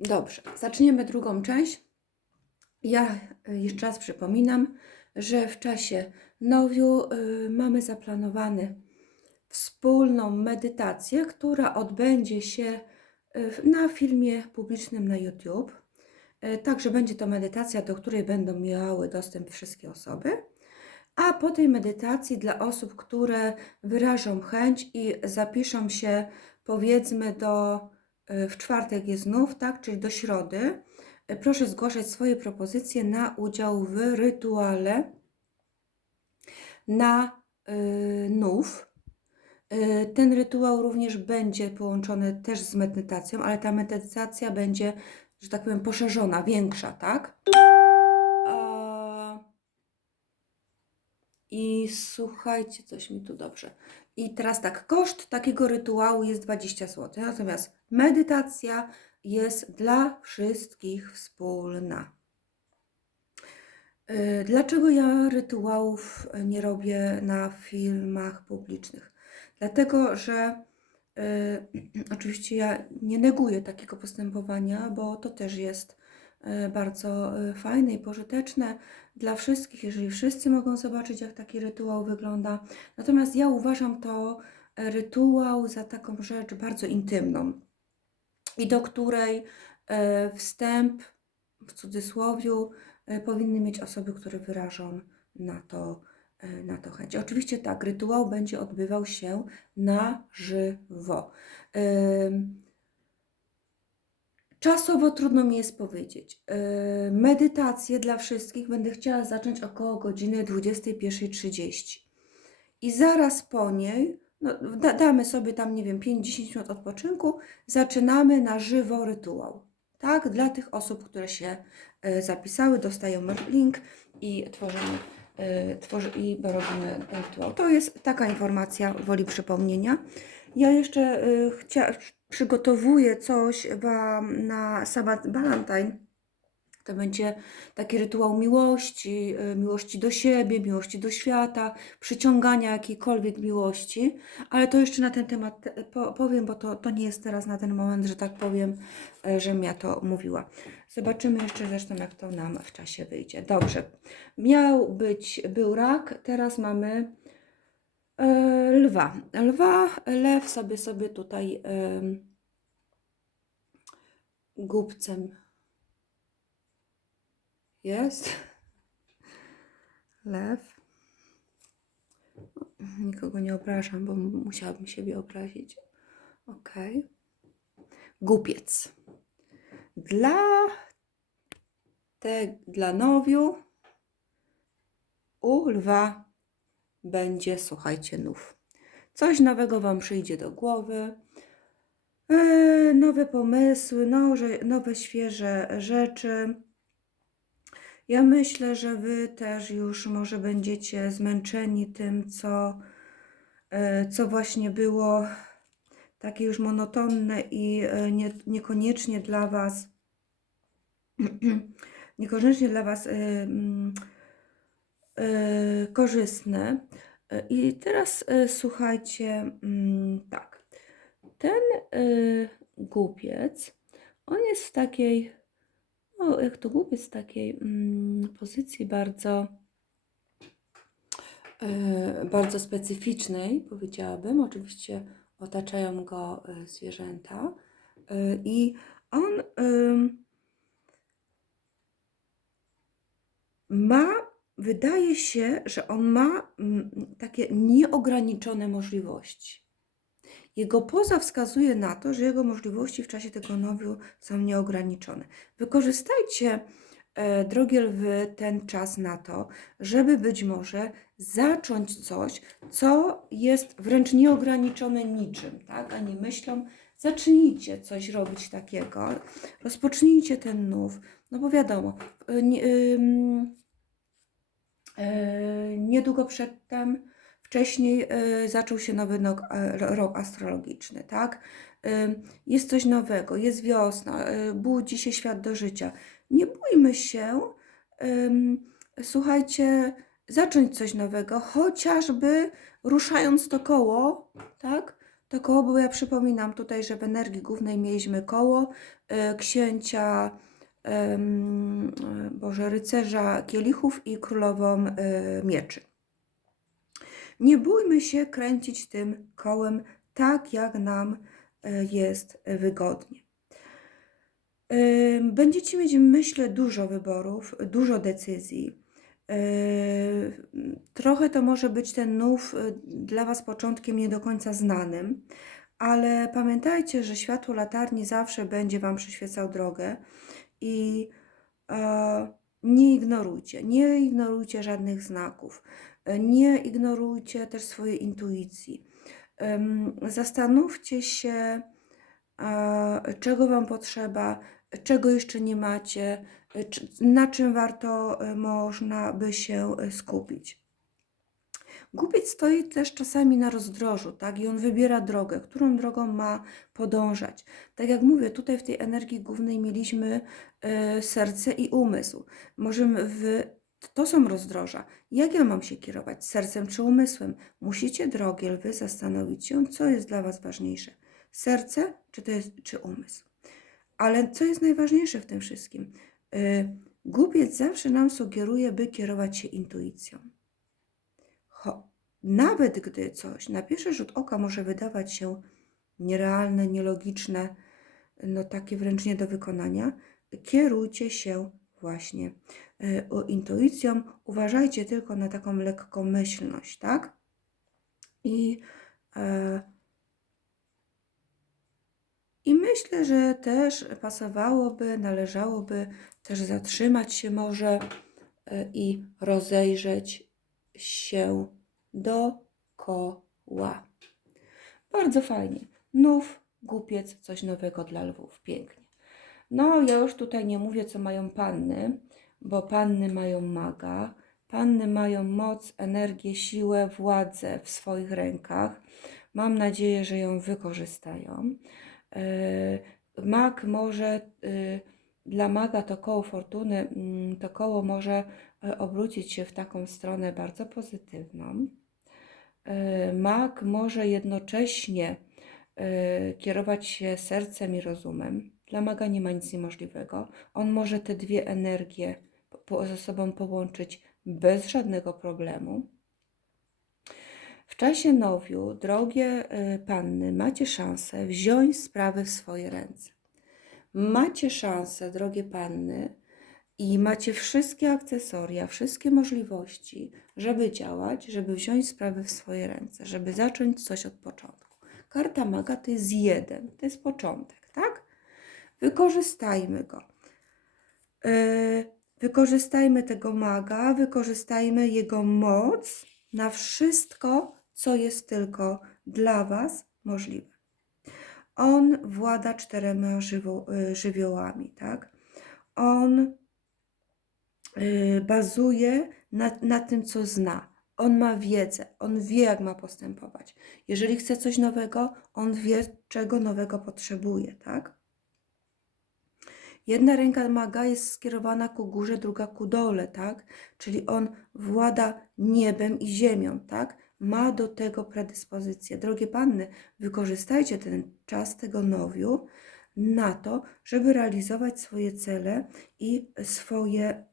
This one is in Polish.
Dobrze, zaczniemy drugą część. Ja y, jeszcze raz przypominam, że w czasie nowiu y, mamy zaplanowany wspólną medytację, która odbędzie się w- na filmie publicznym na YouTube. Także będzie to medytacja, do której będą miały dostęp wszystkie osoby. A po tej medytacji dla osób, które wyrażą chęć i zapiszą się powiedzmy do w czwartek jest znów, tak, czyli do środy, y, proszę zgłaszać swoje propozycje na udział w rytuale na y, nów. Y, Ten rytuał również będzie połączony też z medytacją, ale ta medytacja będzie, że tak powiem, poszerzona, większa, tak? I słuchajcie, coś mi tu dobrze. I teraz tak, koszt takiego rytuału jest 20 zł, natomiast medytacja jest dla wszystkich wspólna. Y, Dlaczego ja rytuałów nie robię na filmach publicznych? Dlatego, że y, oczywiście ja nie neguję takiego postępowania, bo to też jest bardzo y, fajne i pożyteczne dla wszystkich, jeżeli wszyscy mogą zobaczyć, jak taki rytuał wygląda. Natomiast ja uważam to e, rytuał za taką rzecz bardzo intymną i do której e, wstęp w cudzysłowiu e, powinny mieć osoby, które wyrażą na to, e, na to chęć. Oczywiście tak, rytuał będzie odbywał się na żywo. Czasowo trudno mi jest powiedzieć. Yy, Medytację dla wszystkich będę chciała zacząć około godziny 21.30. I zaraz po niej, no, da, damy sobie tam, nie wiem, 5-10 minut odpoczynku, zaczynamy na żywo rytuał. Tak, dla tych osób, które się y, zapisały, dostają link i tworzymy, y, tworzy, i robimy rytuał. To jest taka informacja, woli przypomnienia. Ja jeszcze y, chcia, przygotowuję coś wam na Sabbath Valentine. To będzie taki rytuał miłości, y, miłości do siebie, miłości do świata, przyciągania jakiejkolwiek miłości, ale to jeszcze na ten temat te- po, powiem, bo to, to nie jest teraz na ten moment, że tak powiem, e, żebym ja to mówiła. Zobaczymy jeszcze zresztą, jak to nam w czasie wyjdzie. Dobrze. Miał być, był rak, teraz mamy lwa. Lwa, lew sobie sobie tutaj em, głupcem jest. Lew. Nikogo nie obrażam, bo musiałabym siebie obrazić. Ok. Głupiec. Dla te, dla nowiu u lwa będzie, słuchajcie, nów. Coś nowego Wam przyjdzie do głowy. E, nowe pomysły, nowe, nowe świeże rzeczy. Ja myślę, że Wy też już może będziecie zmęczeni tym, co, e, co właśnie było takie już monotonne i e, nie, niekoniecznie dla Was, niekoniecznie dla Was e, mm, e, I teraz e, słuchajcie, mm, tak, ten e, głupiec, on jest w takiej, no jak to głupiec, w takiej mm, pozycji bardzo, bardzo specyficznej, powiedziałabym. Oczywiście otaczają go zwierzęta. I on ma, wydaje się, że on ma mm, takie nieograniczone możliwości. Jego poza wskazuje na to, że jego możliwości w czasie tego nowiu są nieograniczone. Wykorzystajcie, e, drogie lwy, ten czas na to, żeby być może zacząć coś, co jest wręcz nieograniczone niczym, tak? ani myślą. Zacznijcie coś robić takiego, rozpocznijcie ten nów, no bo wiadomo, y, ym, e, niedługo przedtem Wcześniej e, zaczął się nowy e, ro- rok astrologiczny, tak? E, Jest coś nowego, jest wiosna, e, budzi się świat do życia. Nie bójmy się, słuchajcie, zacząć coś nowego, chociażby ruszając to koło, tak? To koło, bo ja przypominam tutaj, że w energii głównej mieliśmy koło e, księcia, e, Boże, rycerza kielichów i królową e, mieczy. Nie bójmy się kręcić tym kołem tak, jak nam e, jest wygodnie. Będziecie mieć, myślę, dużo wyborów, dużo decyzji. Trochę to może być ten nów dla Was początkiem nie do końca znanym, ale pamiętajcie, że światło latarni zawsze będzie Wam przyświecał drogę i e, nie ignorujcie, nie ignorujcie żadnych znaków, e, nie ignorujcie też swojej intuicji. Ym, Zastanówcie się, e, czego Wam potrzeba, czego jeszcze nie macie, e, na czym warto e, można by się e, skupić. Gubiec stoi też czasami na rozdrożu, tak? I on wybiera drogę, którą drogą ma podążać. Tak jak mówię, tutaj w tej energii głównej mieliśmy e, serce i umysł. Możemy w... To są rozdroża. Jak ja mam się kierować? Sercem czy umysłem? Musicie, drogie lwy, zastanowić się, co jest dla Was ważniejsze. Serce czy, to jest, czy umysł? Ale co jest najważniejsze w tym wszystkim? Y, Gubiec zawsze nam sugeruje, by kierować się intuicją. Nawet gdy coś na pierwszy rzut oka może wydawać się nierealne, nielogiczne, no takie wręcz nie do wykonania, kierujcie się właśnie o intuicją. Uważajcie tylko na taką lekkomyślność, tak? I e, i myślę, że też pasowałoby, należałoby też zatrzymać się może e, i rozejrzeć się dookoła. Bardzo fajnie. Nów, głupiec, coś nowego dla lwów. Pięknie. No, ja już tutaj nie mówię, co mają panny, bo panny mają maga. Panny mają moc, energię, siłę, władzę w swoich rękach. Mam nadzieję, że ją wykorzystają. Yy, Mag może, yy, dla maga to koło fortuny, mm, to koło może e, obrócić się w taką stronę bardzo pozytywną. Yy, Mag może jednocześnie yy, kierować się sercem i rozumem. Dla maga nie ma nic niemożliwego. On może te dwie energie ze sobą połączyć bez żadnego problemu. W czasie nowiu, drogie panny, macie szansę wziąć sprawy w swoje ręce. Macie szansę, drogie panny, i macie wszystkie akcesoria, wszystkie możliwości, żeby działać, żeby wziąć sprawy w swoje ręce, żeby zacząć coś od początku. Karta maga to jest jeden, to jest początek, tak? Wykorzystajmy go. Yy, Wykorzystajmy tego maga, wykorzystajmy jego moc na wszystko, co jest tylko dla Was możliwe. On włada czterema y, żywiołami, tak? On bazuje na, na tym, co zna. On ma wiedzę, on wie, jak ma postępować. Jeżeli chce coś nowego, on wie, czego nowego potrzebuje, tak? Jedna ręka maga jest skierowana ku górze, druga ku dole, tak? Czyli on włada niebem i ziemią, tak? Ma do tego predyspozycję. Drogie panny, wykorzystajcie ten czas tego nowiu na to, żeby realizować swoje cele i swoje